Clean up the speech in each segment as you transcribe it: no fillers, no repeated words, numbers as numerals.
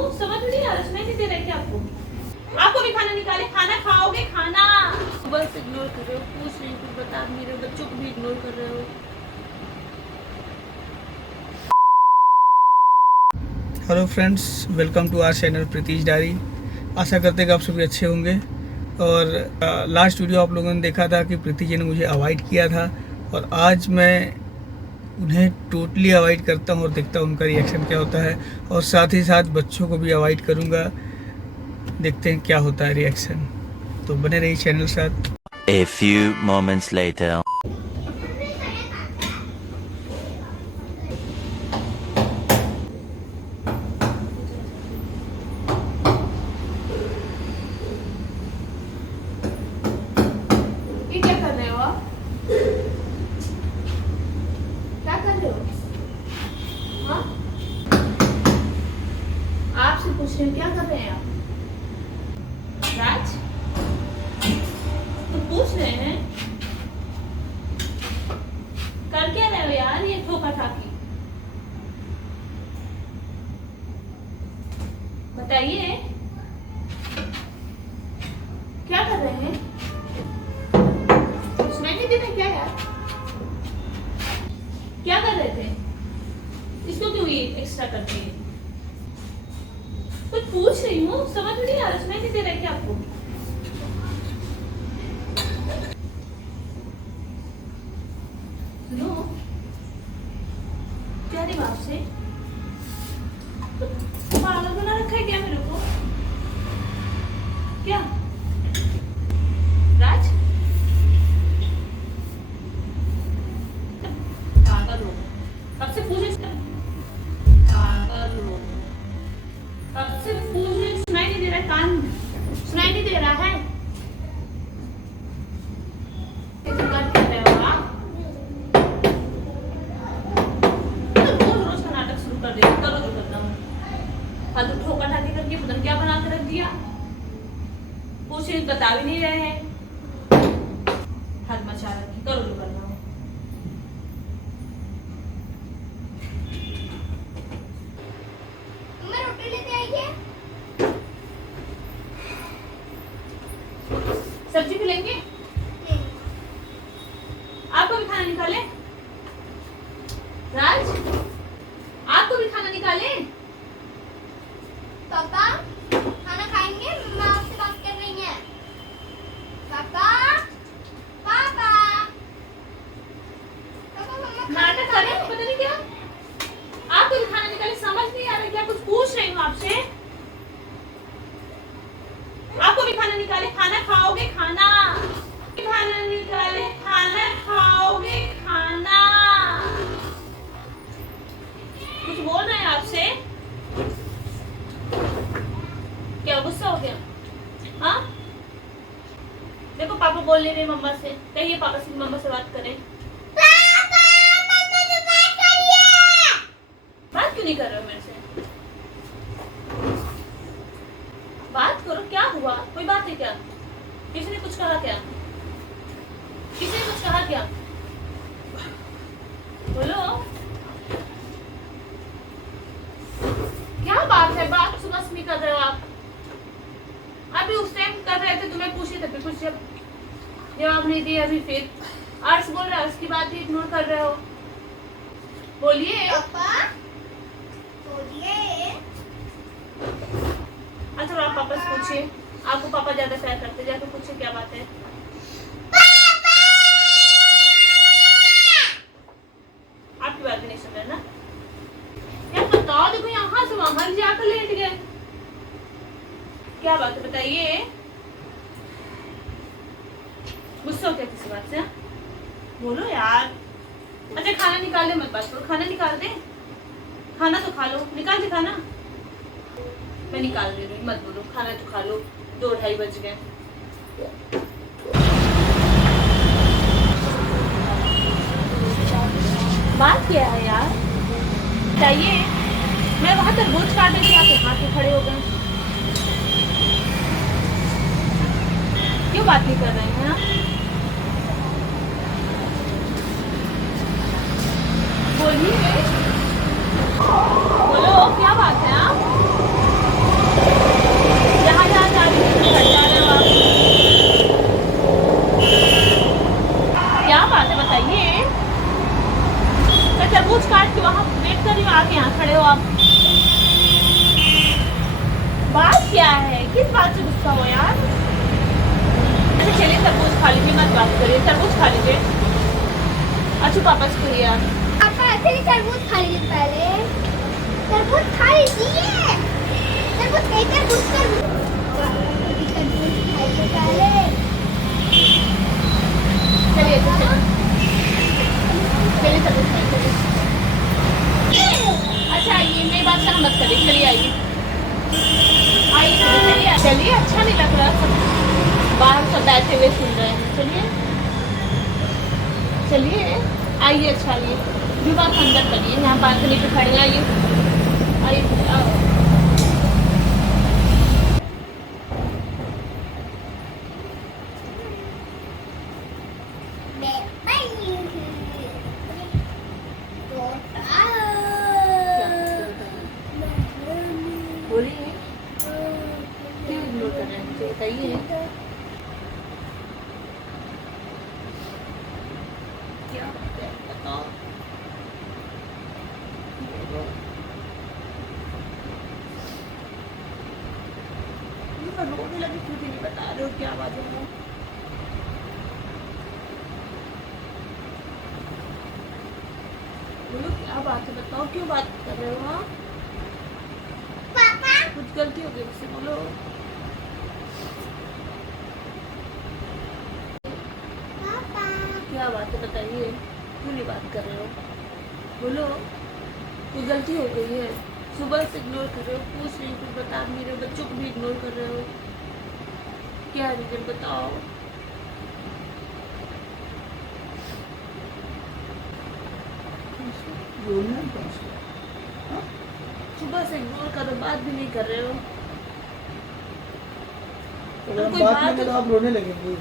हूँ, समझ में नहीं आ रहा, सुनाई नहीं दे रहा है क्या आपको? आपको भी खाना निकाले, खाना खाओगे खाना। बस इग्नोर कर रहे हो, पूछ नहीं, कुछ बता नहीं रहे हो, बच्चों को भी इग्नोर कर रहे हो। Hello friends, welcome to our channel Preetish diary. आशा करते हैं कि आप सभी अच्छे होंगे। और लास्ट वीडियो आप लोगों ने देखा था कि प्रीति जी ने मुझे अवॉइड किया था, और आज मैं उन्हें टोटली अवॉइड करता हूं और देखता हूं उनका रिएक्शन क्या होता है। और साथ ही साथ बच्चों को भी अवॉइड करूंगा, देखते हैं क्या होता है रिएक्शन। तो बने रहिए चैनल के साथ। A few moments later. ये क्या कर रहे हो आप? क्या कर रहे हो? हाँ? आपसे पूछ रहे हैं, क्या कर रहे हैं आप? राज? तो पूछ रहे हैं, कर क्या रहे हो यार ये ठोका ठाकी? बताइए, क्या कर रहे हैं? सुनाई नहीं दे रहा क्या यार? क्या कर रहे थे? इसको क्यों ये एक्स्ट्रा करते हैं? कुछ पूछ रही हूँ, समझ में नहीं आ रहा, सुनाई नहीं दे रहा क्या आपको? सुनो, क्या रे बाप से पागल बना रखा है क्या मेरे को? क्या राज? पागल हो, कब से पूछ रही? पागल हो, कब से पूछ रही? सुनाई नहीं दे रहा है? कान सुनाई नहीं दे रहा है? कर क्या रहे हो आप? रोज रोज का नाटक शुरू कर दिया, करो जो करना हो। फालतू ठोका ठाकी करके पता नहीं क्या बना के रख दिया, पूछ बता भी नहीं रहे हैं, हद मचा रखी, करो जो करना हो। रोटी लेते आइए। सब्जी भी लेंगे? आपको भी खाना निकाले? राज, आपको भी खाना निकाले? पापा खाना खाएंगे? मम्मा आपसे बात कर रही है। पापा पापा पापा मम्मा नाटक कर रहे हो, पता नहीं क्या। आपको भी खाना निकाले, समझ नहीं आ रहा क्या? कुछ पूछ रही हूँ आपसे। आपको भी खाना निकाले, खाना खाओगे खाना। खाना निकाले, खाना खाओगे खाना। कुछ बोल रहे हैं आपसे? क्या गुस्सा हो गया? हाँ, देखो पापा बोल नहीं रहे मम्मा से, कहिए पापा से मम्मा से बात करें। बात क्यों नहीं कर रहे हो मेरे से? बात करो, क्या हुआ? कोई बात है क्या? किसी ने कुछ कहा क्या? किसी ने कुछ कहा क्या? बोलो, क्या बात है? बात सुबह से नहीं कर रहे हो आप? अभी उस टाइम कर रहे थे, तुम्हें पूछे थे, फिर कुछ जवाब नहीं दिया, अभी फिर आर्ट्स बोल रहा है, उसकी बात भी इग्नोर कर रहे हो। बोलिए। पापा बोलिए। अच्छा, आप पापा से पूछिए, आपको पापा ज्यादा प्यार करते, जाकर पूछिए क्या बात है। आपकी बात भी नहीं सुन रहे ना यार? बताओ, देखो यहाँ से वहां जाकर लेट गए, क्या बात है बताइए। गुस्सा हो क्या किसी बात से? हाँ? बोलो यार। अच्छा, खाना निकाल दे, मत बात करो, खाना निकाल दे, खाना तो खा लो, निकाल दे खाना। मैं निकाल दे रही, मत बोलो, खाना तो खा लो, 2-2:30 बज गए। बात क्या है यार, बताइए। मैं वहां तरबूज काट रही थी, आप यहाँ के खड़े हो गए, क्यों बात नहीं कर रहे हैं? हाँ? बोलिए, बोलो क्या बात है? आप चलिए तरबूज खा लीजिए, मत बात करिए, तरबूज खा लीजिए। अच्छा पापा से कहिए आप। पापा ऐसे नहीं, तरबूज खा लीजिए पहले, तरबूज खा लीजिए, तरबूज खाइए, तरबूज खाइए पहले। चलिए चलिए तरबूज खाइए, चलिए। अच्छा आइए, मेरी बात से मत करिए, चलिए आइए आइए, चलिए चलिए, अच्छा नहीं लग रहा, सब बाहर सब बैठे हुए सुन रहे हैं। चलिए चलिए आइए, अच्छा आइए, जो बात अंदर करिए, यहाँ बालकनी पे खड़े हैं, आइए आइए आओ। बोलिए क्यों इग्नोर कर रहे हैं, मुझे बताइए। क्या बताओ। रोने लगी, क्यों नहीं बता रहे हो क्या बात है। बोलो क्या बात है, बताओ क्यों बात कर रहे हो आप। कुछ गलती हो गई मुझसे, बोलो। क्या बात है बताइए, क्यों नहीं बात कर रहे हो, बोलो। कोई गलती हो गई है, सुबह से इग्नोर कर रहे हो, पूछ रही कुछ बता नहीं रहे हो, बच्चों को भी इग्नोर कर रहे हो, क्या रीजन बताओ। सुबह से इग्नोर कर रहे हो, बात भी नहीं कर रहे हो। अगर हम कोई बात बात नहीं करें तो आप रोने लगेंगे।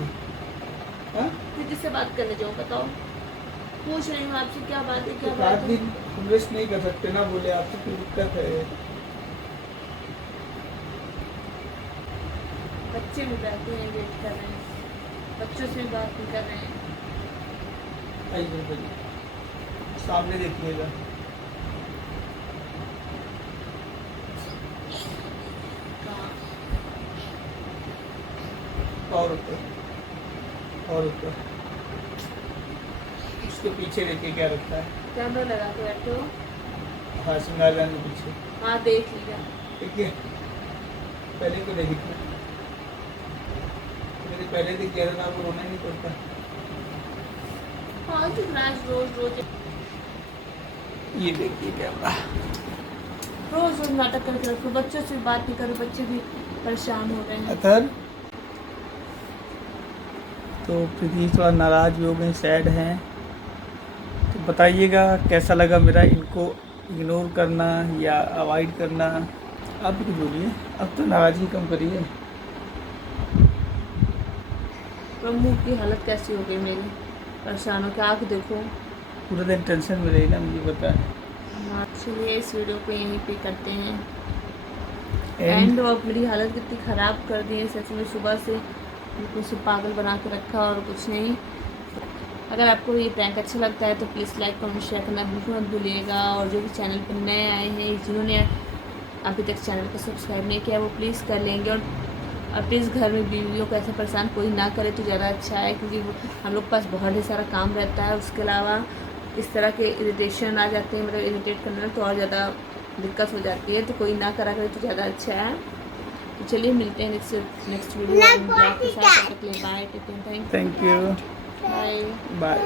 हाँ? फिर जिससे बात करने जाओ, बताओ। पूछ रही हूँ आपसे क्या बात है, क्या तो बात रात है। दिन हम रेस्ट नहीं कर सकते ना, बोले आपसे कोई दिक्कत है। बच्चे भी बैठे हैं, वेट कर रहे हैं, बच्चों से भी बात नहीं कर रहे हैं। आइए बोलिए, सामने देखिएगा। कहाँ? और ऊपर, और ऊपर, उसके पीछे देखिए क्या रखा है। कैमरा लगा के बैठे हो। हाँ, श्रृंगार के पीछे हाँ देख लिया। देखिए, पहले को नहीं दिखा, मैंने पहले दिख गया था ना, आपको रोना ही नहीं पड़ता। हाँ तो रोज रोज ये देखिए कैमरा, रोज रोज नाटक करके रखो, बच्चों से बात नहीं करो, बच्चे भी परेशान हो रहे हैं। अतर तो प्रीति थोड़ा नाराज भी हो गए, सैड हैं। तो बताइएगा कैसा लगा मेरा इनको इग्नोर करना या अवॉइड करना, आप भी कुछ बोलिए। अब तो नाराज़गी कम करिए। तो मुँह की हालत कैसी हो गई मेरी, परेशान हो के आँख देखो। पूरा दिन टेंशन में रही ना, मुझे पता है। हाँ चलिए इस वीडियो को यहीं पे करते हैं एंड एंड। और मेरी हालत कितनी ख़राब कर दी है सच में, सुबह से बिल्कुल से पागल बना के रखा और कुछ नहीं। अगर आपको ये प्रैंक अच्छा लगता है तो प्लीज़ लाइक कमेंट शेयर करना बिल्कुल मत भूलिएगा। और जो भी चैनल पर नए आए हैं, जिन्होंने अभी तक चैनल को सब्सक्राइब नहीं किया, वो प्लीज़ कर लेंगे। और प्लीज़ घर में बीवियों को ऐसा परेशान कोई ना करे तो ज़्यादा अच्छा है, क्योंकि हम लोग के पास बहुत ही सारा काम रहता है। उसके अलावा इस तरह के इरिटेशन आ जाते हैं, मतलब इरिटेट करने में तो और ज़्यादा दिक्कत हो जाती है, तो कोई ना करा करे तो ज़्यादा अच्छा है। तो चलिए मिलते हैं नेक्स्ट वीडियो के साथ। Bye, thank you, bye.